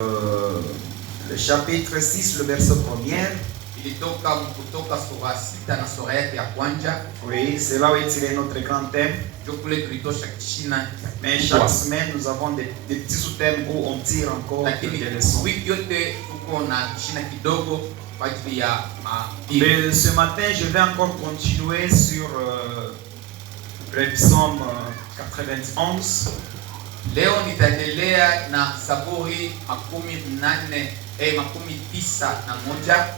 Le chapitre 6, le verset 1er. Oui, c'est là où est tiré notre grand thème. Mais chaque semaine, nous avons des petits sous-thèmes où on tire encore des leçons. Mais ce matin, je vais encore continuer sur le psaume 91. Leo nitaendelea na Zaburi makumi tisa na moja.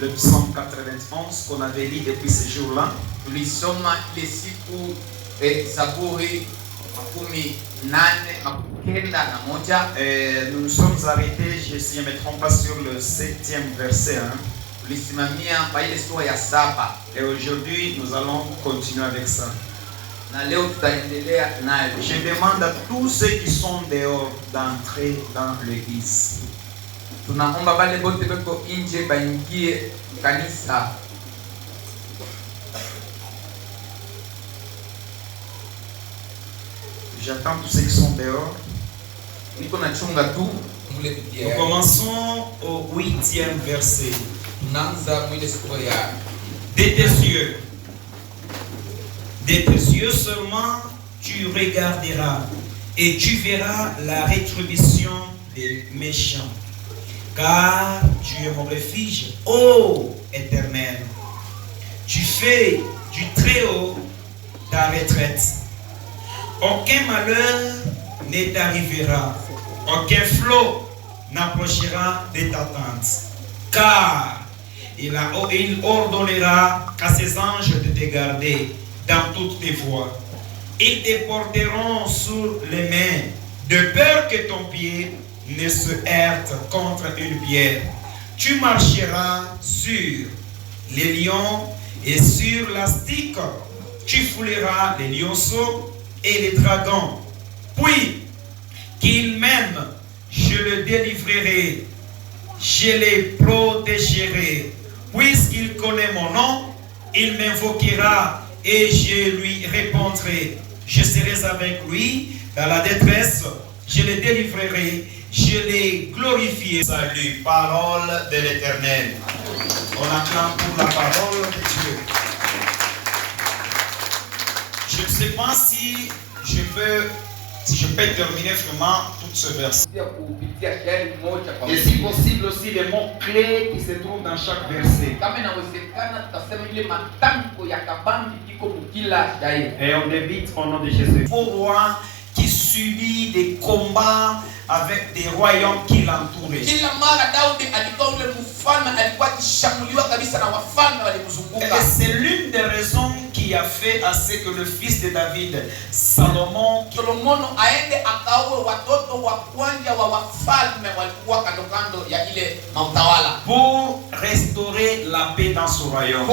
Le psaume 91 qu'on avait lu depuis ce jour-là. Tulisoma ile siku Zaburi makumi kenda na moja. Nous nous sommes arrêtés, si je ne me trompe pas, sur le 7e verset. Tulisimamia pa ile sura ya 7. Et aujourd'hui, nous allons continuer avec ça. Je demande à tous ceux qui sont dehors d'entrer dans l'église. J'attends tous ceux qui sont dehors. Nous commençons au 8e verset. De tes yeux seulement tu regarderas et tu verras la rétribution des méchants. Car tu es mon refuge, ô Éternel. Tu fais du Très-Haut ta retraite. Aucun malheur ne t'arrivera, aucun flot n'approchera de ta tente. Car il ordonnera à ses anges de te garder dans toutes tes voies. Ils te porteront sur les mains, de peur que ton pied ne se heurte contre une pierre. Tu marcheras sur les lions et sur l'astique. Tu fouleras les lionceaux et les dragons. Puis, qu'il m'aime, je le délivrerai, je les protégerai. Puisqu'il connaît mon nom, il m'invoquera et je lui répondrai. Je serai avec lui dans la détresse, je le délivrerai, je les glorifierai. Salut, parole de l'Éternel. On acclame pour la parole de Dieu. Je ne sais pas si je peux terminer vraiment tout ce verset. Et si possible aussi les mots-clés qui se trouvent dans chaque verset. Et on débute au nom de Jésus. Au roi qui subit des combats avec des royaumes qui l'entouraient. Et c'est l'une des raisons qui a fait à ce que le fils de David, Salomon, pour restaurer la paix dans son royaume.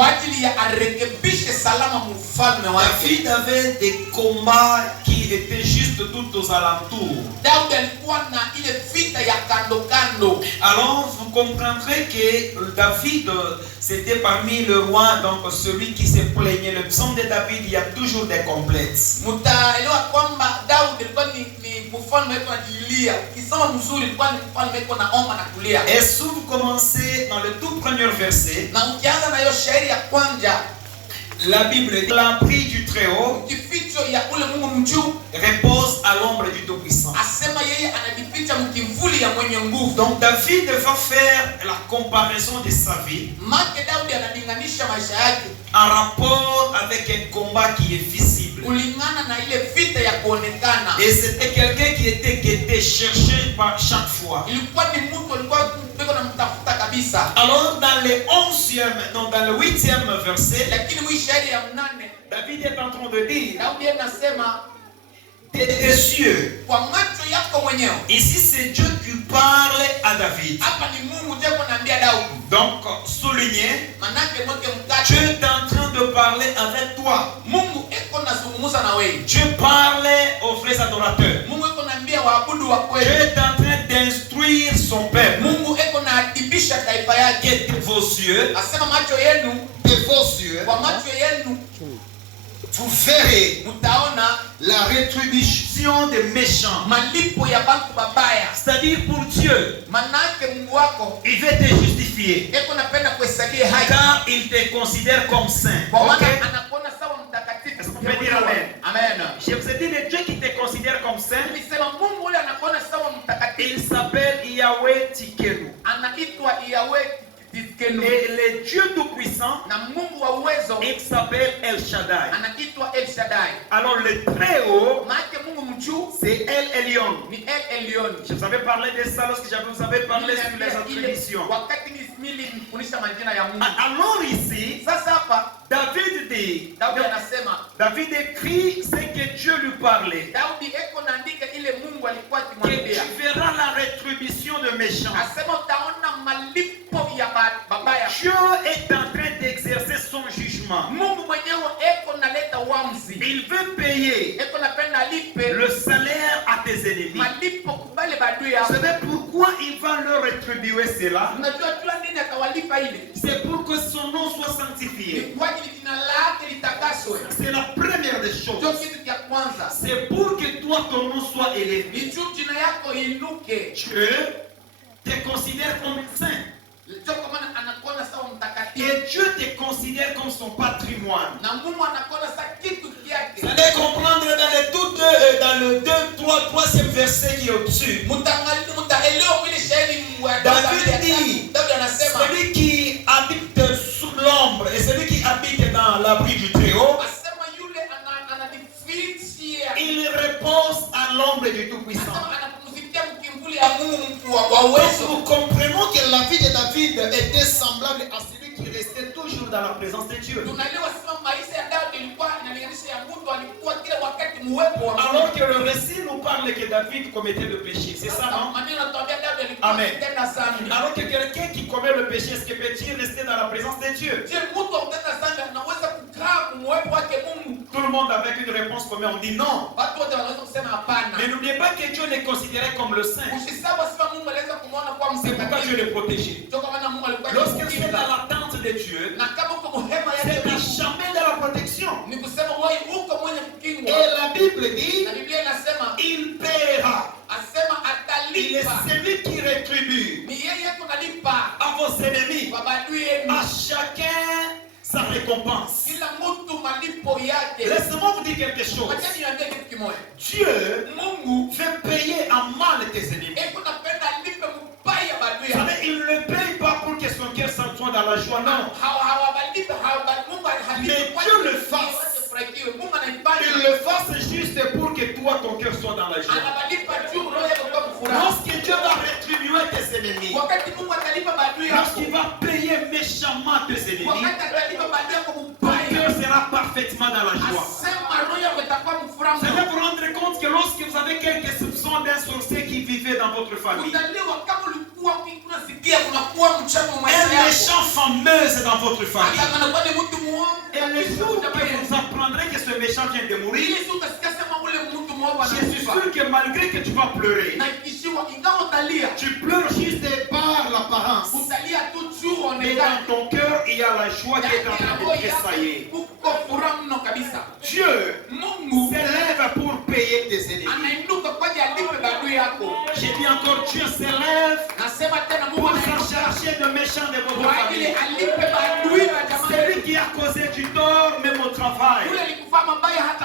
David avait des combats qui étaient juste tout aux alentours. Alors vous comprendrez que David, c'était parmi le roi, donc celui qui se plaignait. Le psaume de David, il y a toujours des complexes. Et si vous commencez dans le tout premier verset, la Bible dit l'abri du Très-Haut repose à l'ombre du Tout-Puissant. Donc David va faire la comparaison de sa vie en rapport avec un combat qui est visible. Et c'était quelqu'un qui était guetté, cherché par chaque fois. Alors dans le 8e verset, David est en train de dire de tes yeux. Ici c'est Dieu qui parle à David. Donc souligné, Dieu est en train de parler avec toi. Dieu parle aux vrais adorateurs. Dieu est en train d'instruire son peuple. Que de vos yeux, vous verrez mutaona la rétribution des méchants. malipo ya bantu babaya. C'est-à-dire pour Dieu, Manake Mungu wako il veut te justifier. eko napenda kuhesabia haki. Car il te considère comme saint. Kwa maana Ok? anakuona sawa mtakatifu. Est-ce qu'on peut dire amen? Amen. Je vous ai dit, le Dieu qui te considère comme saint, Nilisema Mungu ule anakuona sawa mtakatifu. il s'appelle Yahweh Tikenu. Anaitwa Yahweh Tiskenu. Et le Dieu Tout-Puissant, Na Mungu wa uwezo il s'appelle El Shaddai. anaitwa El Shaddai. Alors le Très-Haut, Maana Mungu mjuu c'est El Elyon. ni El Elyon. Je vous avais parlé de ça lorsque je vous avais parlé sur les attributions. Wakati nilifundisha majina ya Mungu. Alors ici, Sasa hapa David dit, Daudi anasema, David écrit ce que Dieu lui parlait. Daudi eko naandika ile Mungu alikuwa Que akimwambia. tu verras la rétribution de méchants. Asema utaona malipo ya babaya. Dieu est en train d'exercer son jugement. Mungu mwenyewe eko naleta uamuzi. Il veut payer Eko napenda alipe le salaire à tes ennemis. malipo kubale badui Vous yako. savez pourquoi il va leur rétribuer cela? Unajua jua nini atawalipa ile? C'est pour que son nom soit sanctifié. Ni kwa ajili jina lake litakaswe. C'est la première des Ndio choses. kitu cha kwanza. C'est pour que toi, ton nom soit élevé. Ni juu jina yako inuke. Dieu te considère comme saint. Ndio kwa maana anakuona sawa mtakatifu. Et Dieu te considère comme son patrimoine. Na Mungu anakuona sa kitu kyake. Vous allez comprendre dans le 2, 3e verset qui est au-dessus. Mutaelewa vile shairi David dit, Daudi anasema, celui qui habite sous l'ombre et celui qui habite dans l'abri du Très-Haut, asema yule ananifichia. il repose à l'ombre du Tout-Puissant. Asema anapumzikia mkimvuli ya Mungu mkuu wa Donc uwezo. nous comprenons que la vie de David était semblable à celui qui restait toujours dans la présence de Dieu. Tunaelewa sema maisha ya Daudi ilikuwa inalinganisha ya mtu alikuwa kila wakati muwepo wa Mungu. Alors que le récit nous parle que David commettait le péché. C'est ça, non? Maneno yanatuambia Daudi alikuwa Amen. akitenda dhambi. Alors que quelqu'un qui commet le péché, est-ce que peut-il rester dans la présence de Dieu? Je, mtu akitenda dhambi anaweza kukaa kumwepo wake Mungu? Tout le monde avec une réponse commune, on dit non. Watu wote wanaweza kusema hapana. Mais n'oubliez pas que Dieu est considéré comme le saint. Usisahau sema Mungu aliweza kumuona kwa C'est pourquoi mtakatifu. Dieu le protégeait. Ndio kwa maana Mungu alikuwa Lorsque tu es akimkinga. dans l'attente de Dieu, Na kama uko muhema c'est yake à jamais de la protection. ni kusema wewe uko mwenye kukingwa. Et la Bible dit, Na Biblia inasema il paiera. asema Il est atalipa. celui qui rétribue Ni yeye kunalipa à vos ennemis, kwa badui yenu. à chacun sa récompense. Kila mtu malipo yake. Laissez-moi vous dire quelque chose. Wacha niambie kitu kimoja. Dieu Mungu fait payer en mal tes ennemis. eko napenda alipe mbaya badui Vous yake. savez, il ne paye pas pour que son cœur soit dans la joie, non. Hawabalipe Mungu halipe. Mais Dieu le fasse. Mungu anaipenda. Il le fasse juste pour que toi, ton cœur soit dans la joie. Anabalipa juu roho yako kwa furaha. Lorsque Dieu va rétribuer tes ennemis, Wakati Mungu atalipa badui yako. lorsqu'il va payer méchamment tes ennemis, Wakati atalipa badui yako ton mbaya. cœur sera parfaitement dans la joie. Asema roho yako itakuwa mfuraha. Vous allez vous rendre compte que lorsque vous avez quelques soupçons d'un sorcier qui vivait dans votre famille, Utaliwa kama ulikuwa unasikia kunakuwa mchawi wa maisha un yako. méchant fameuse dans votre famille, Hata kama ni mtu muovu. et le jour que vous apprendrez que ce méchant vient de mourir, Ili tu utasikia sema ule mtu muovu je suis anakufa. sûr que malgré que tu vas pleurer, Na ikishiwa ingawa utalia. tu pleures juste par l'apparence. Utalia tu juu Mais onekana. dans ton cœur, il y a la joie qui est en train de tressailler. Uko furaha mno kabisa. Dieu Mungu s'élève pour payer tes ennemis. anainuka kwa ajili alipe badui yako. J'ai dit encore, Dieu s'élève Nasema tena Mungu pour anainuka s'en charger de méchants de votre kwa ajili famille. alipe badui wa jamaa. Celui qui a causé du tort, même au travail, Yule alikufanya mabaya hata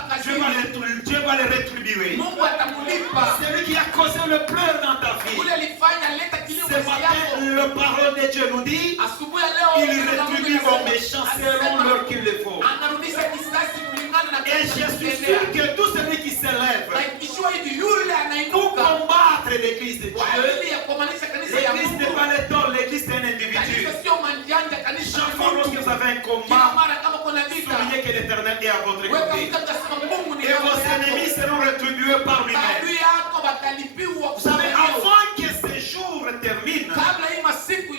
Dieu va le rétribuer. Mungu atamulipa. Celui qui a causé le pleur dans ta vie, Yule alifanya leta kilio ce kwa matin, yako. la parole de Dieu nous dit, Asubuhi ya leo il rétribue vos méchants selon l'heure qu'il le faut. anarudisha kisasi kulingana na Et je suis sûr que tout celui qui s'élève na ikishiwa hivi yule pour anainuka combattre l'église de kwa Dieu, ajili ya kuamanisha kanisa ya l'église Mungu. n'est pas l'étole, l'église c'est un individu. Kanisa sio manjanja, kanisa Chaque fois lorsque vous avez un kila combat, mara kama kuna vita soulignez que l'éternel est à votre weka côté. mtakasema Mungu ni Et kama vos ennemis seront rétribués par lui-même. adui yako watalipiwa. Vous savez, avant que ce jour termine, kabla hii masiku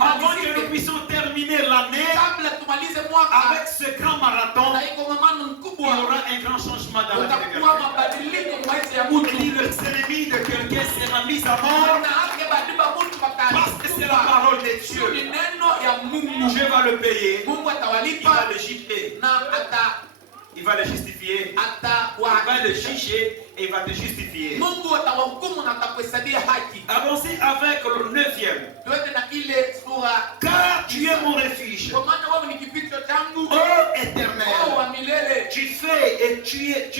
avant que nous imalizike, puissions terminer l'année kabla tumalize mwaka avec ce grand marathon, na iko mamano il y mkubwa, aura un grand changement dans la vie de utakuwa quelqu'un. mabadiliko kwa maisha ya Pour mtu. dire les ennemis de quelqu'un sera mis à mort Na hake badiba mtu parce que c'est la parole de sio ni Dieu. neno ya Mungu. Dieu va le payer, Mungu il va atawalipa le gifler. na il va le justifier. Il va le juger et il va te justifier. Mungu atawahukumu na atakuhesabia haki. Allons-y avec le 9e. Tuende na ile sura. Car tu es mon refuge. Kwa maana wewe ni kificho changu. Oh éternel. Oh wa milele. Tu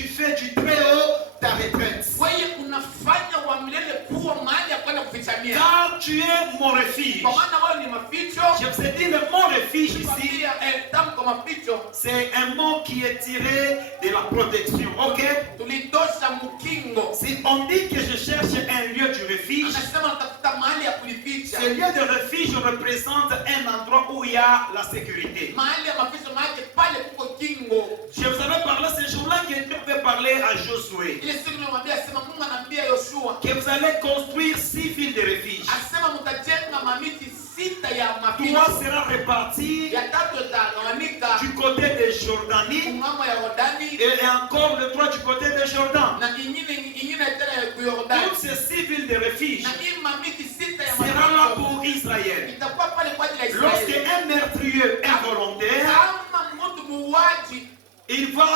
fais du très haut ta retraite. Wewe unafanya wa milele kuwa mahali ya kwenda kufichamia. Car tu es mon refuge. Kwa maana wewe ni maficho. Je vous ai dit le mot refuge ici. Tamko maficho. C'est un mot qui est tiré de la protection. Ok? Tulitosha mkingo. Si on dit que je cherche un lieu de refuge, Anasema natafuta mahali ya kulificha. ce lieu de refuge représente un endroit où il y a la sécurité. Mahali ya maficho mahali pale kuko kingo. Je vous avais parlé ce jour-là que Dieu peut parler à Josué. Ile siku nimwambia sema Mungu anambia Yoshua Que vous allez construire 6 villes de refuge. asema mtajenga mamiti 6 ya 3 maficho. sera répartis Ya 3 itagawanyika du côté de Jordanie ng'ambo ya Yordani et encore le 3 du côté de Jordan. na ingine tena ya Yordani. Toutes ces 6 villes de refuge Na hii mamiti 6 ya sera là maficho pour Israël. itakuwa pale kwa ajili ya Lorsque Israeli. un meurtrier involontaire, Kama mtu muuaji il va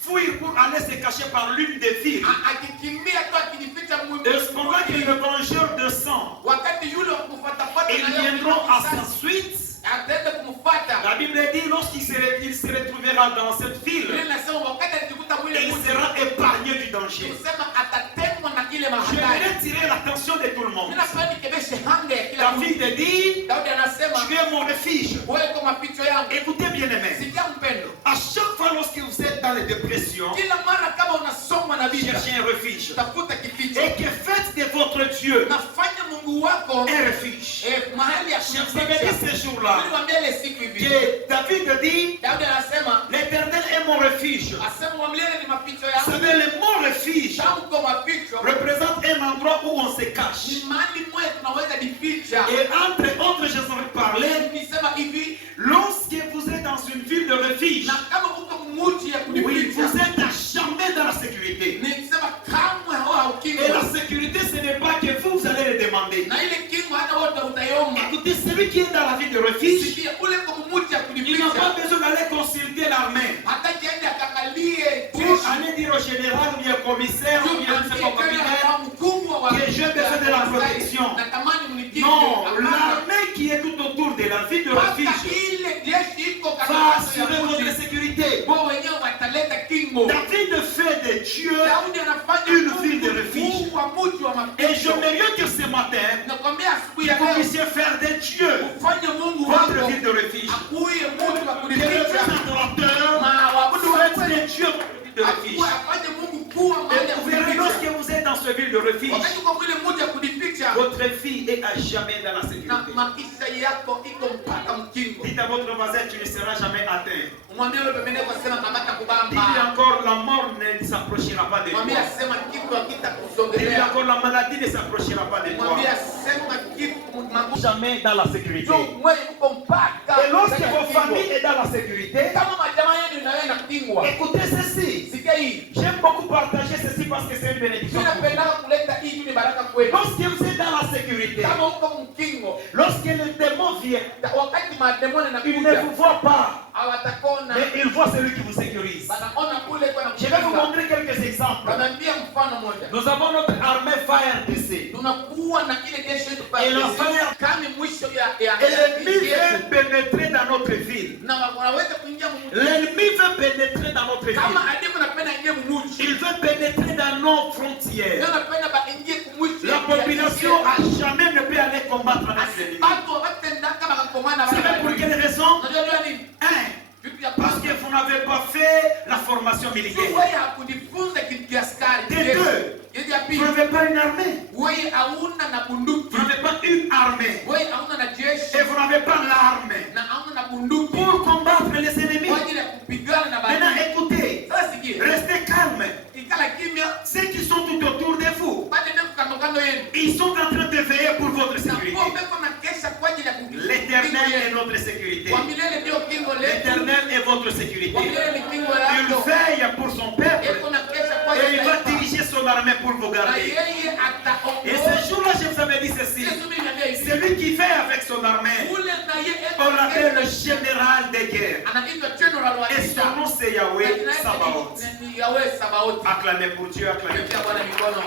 fuir pour aller se cacher par l'une des villes. akikimbia tu akijificha Et cependant que le vengeur de sang, wakati yule wa kumfuatafuata ils na yeye viendront à sa suite. ataenda kumfuata. La Bible dit lorsqu'il se retrouvera dans cette ville, Biblia inasema wakati atajikuta mwile il mtu sera épargné du danger. kusema atatengwa na ile Je mahali. voudrais tirer l'attention de tout le monde. Mimi napenda nikebeshe hanga ya kila mtu. David dit, Daudi anasema tu es mon refuge. wewe kwa maficho yangu. Écoutez bien aimé. Sikia mpendo. À chaque fois lorsque vous êtes dans les dépressions, Kila mara kama unasoma na Biblia, cherchez un refuge. tafuta kificho. Et que faites de votre Dieu Nafanya Mungu wako un refuge. mahali ya Je vous avais dit kuficha. ce jour-là Nilimwambia ile siku hivi. que David dit, Daudi anasema l'Éternel est mon refuge. asema wa milele ni maficho Vous yangu. savez, le mot refuge Tamko maficho représente un endroit où on se cache. ni mahali moja tunaweza jificha. Et entre autres, je vous ai parlé, Nisema hivi lorsque vous êtes dans une ville de refuge, na kama uko mji ya oui, kujificha vous êtes à jamais dans la sécurité. nikisema kamwe hao Et haukingo la sécurité, ce n'est pas que vous allez le demander. na ile kingo hata wote utaiomba. Écoutez, celui qui est dans la ville de refuge, Sikia ule kwa mji ya il n'a pas kujificha besoin d'aller consulter l'armée hata kiende akakalie pour jeshi aller dire au général ou bien au commissaire ou bien je sais pas au capitaine mkubwa wa que j'ai besoin de la protection. natamani mnikinge. Non, Hapana. l'armée qui est tout autour de la ville de Mpaka refuge ile jeshi iko va katikati assurer ya votre mji sécurité. wao wenyewe wataleta kingo. David fait de Dieu Daudi anafanya une ville de refuge. Mungu wa mji wa Et maficho. j'aimerais que ce matin, Nakwambia asubuhi que ya vous leo puissiez faire de Dieu ufanye Mungu votre wako ville de refuge. akuye mji wa Que kulificha les adorateurs na waabudu faites wako de Dieu votre ville de refuge. akuwe afanye Mungu kuwa mahali Et ya vous verrez, kulificha. lorsque vous êtes dans ce ville de refuge, Wakati uko mwile mji ya kulificha votre vie est à jamais dans la na sécurité. maisha yako iko mpaka mkingo. Dites à votre voisin, tu ne seras jamais atteint. Mwambie yule pembeni kwa sema kamata Dites kubamba. encore, la mort ne s'approchera pas de toi. Mwambie sema kitu Dites hakitakusogelea. encore, la maladie ne s'approchera pas de toi. Mwambie sema kitu magumu. Jamais dans la sécurité. Wewe uko mpaka. Et lorsque ndani ya vos kingo. familles est dans la sécurité, Kama majamaa yenu na wewe napingwa. écoutez ceci. Sikia hii. J'aime beaucoup partager ceci parce que c'est une bénédiction. Mimi napenda kuleta hii ni baraka kwenu. Lorsque vous êtes dans la sécurité, Kama uko mkingo, lorsque le démon vient, wakati mademoni il ne yanakuja vous voit pas, hawatakona. mais il voit celui qui vous sécurise. Wanaona kule kwa Je vais vous nakuja. montrer quelques exemples. Wanaambia mfano moja. Nous avons notre armée FARDC. Tunakuwa na ile jeshi yetu pale. Et la fire- Kama mwisho ya Et l'ennemi veut pénétrer dans notre ville. na wanaweza kuingia mji. L'ennemi veut pénétrer dans notre Kama ville. adimu napenda ingie mji. Il veut pénétrer dans nos frontières. Ndio napenda baingie kumwishi. La population à jamais ne peut aller combattre avec l'ennemi. Watu watenda kama kakomana Vous savez pour quelle raison? Unajua nini? Un, Kitu ya parce que vous n'avez pas fait la formation militaire. wewe hakujifunza kitu ya askari. Et deux, Kitu ya vous pili. n'avez pas une armée. Wewe hauna na bunduki. Vous n'avez pas une armée. Wewe hauna na jeshi Et vous n'avez pas l'armée na hauna na bunduki pour combattre les ennemis. kwa ajili ya kupigana na Maintenant, badui. écoutez, Sasa sikia. restez calme. Ikala kimya. Ceux qui sont tout autour de vous, Bado ndio kando kando yenu. ils sont en train de veiller pour votre Na sécurité. kwa mbeko na kesha kwa ajili ya L'éternel est notre sécurité. Kwa milele ndio kingo letu. L'éternel est votre sécurité. Kwa milele ni kingo Il lako. veille pour son peuple Eko na kesha kwa et ajili il ya va taifa. diriger son armée pour vous Na garder. yeye Et ataongoza. ce jour-là, je vous avais dit ceci. Yesu mimi niambia hivi. Celui qui veille avec son armée Ule na yeye eko On l'appelle le général de guerre. anaitwa general wa Et vita. son nom c'est Yahweh Sabaoth. Ni Yahweh Sabaoth. Acclamez pour Dieu, acclamez. Pia Bwana mikono.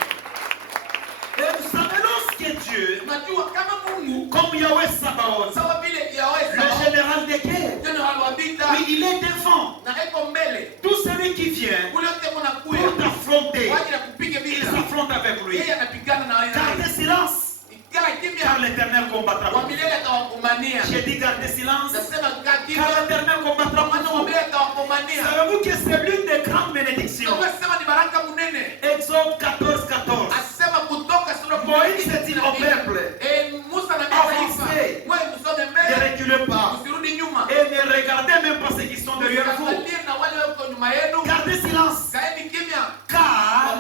Et vous savez, lorsque Dieu, Unajua kama Mungu comme Yahweh Sabaoth, sawa vile Yahweh le Sabaoth, général de guerre, general wa vita, oui, il est devant na eko mbele. tout celui qui vient Kule yote mnakuya pour t'affronter. kwa ajili ya kupiga Il vita. s'affronte avec lui. Yeye anapigana na wewe. Gardez silence, Kaa car kimya. l'Éternel combattra Kwa pour vous. milele atawakomania. J'ai dit gardez silence, Nasema kaa car kimya. l'Éternel combattra Maana pour kwa vous. milele atawakomania. Savez-vous que c'est l'une des grandes bénédictions? Sema ni baraka munene. Exode 14:14. Asema kutoka sura Moïse dit au peuple, Musa na avancez, mataifa. Wewe msome ne mbele. reculez pas Usirudi nyuma. et ne regardez même pas ceux qui sont derrière vous. Usiangalie na wale wako nyuma yenu. Gardez silence, Kaeni kimya. car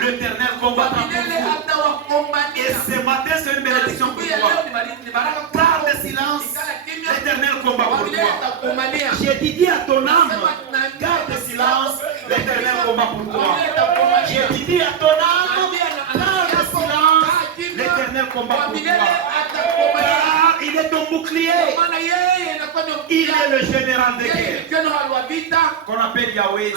l'Éternel combattra Kwa pour milele vous. atawakomania. Et ce matin, c'est une bénédiction pour toi. Garde silence, l'Éternel combat pour toi. J'ai dit, dis à ton âme, garde silence, l'Éternel combat pour toi. J'ai dit, dis à ton âme, garde silence, l'Éternel combat pour toi. Car il est ton bouclier, il est le général de guerre, qu'on appelle Yahweh.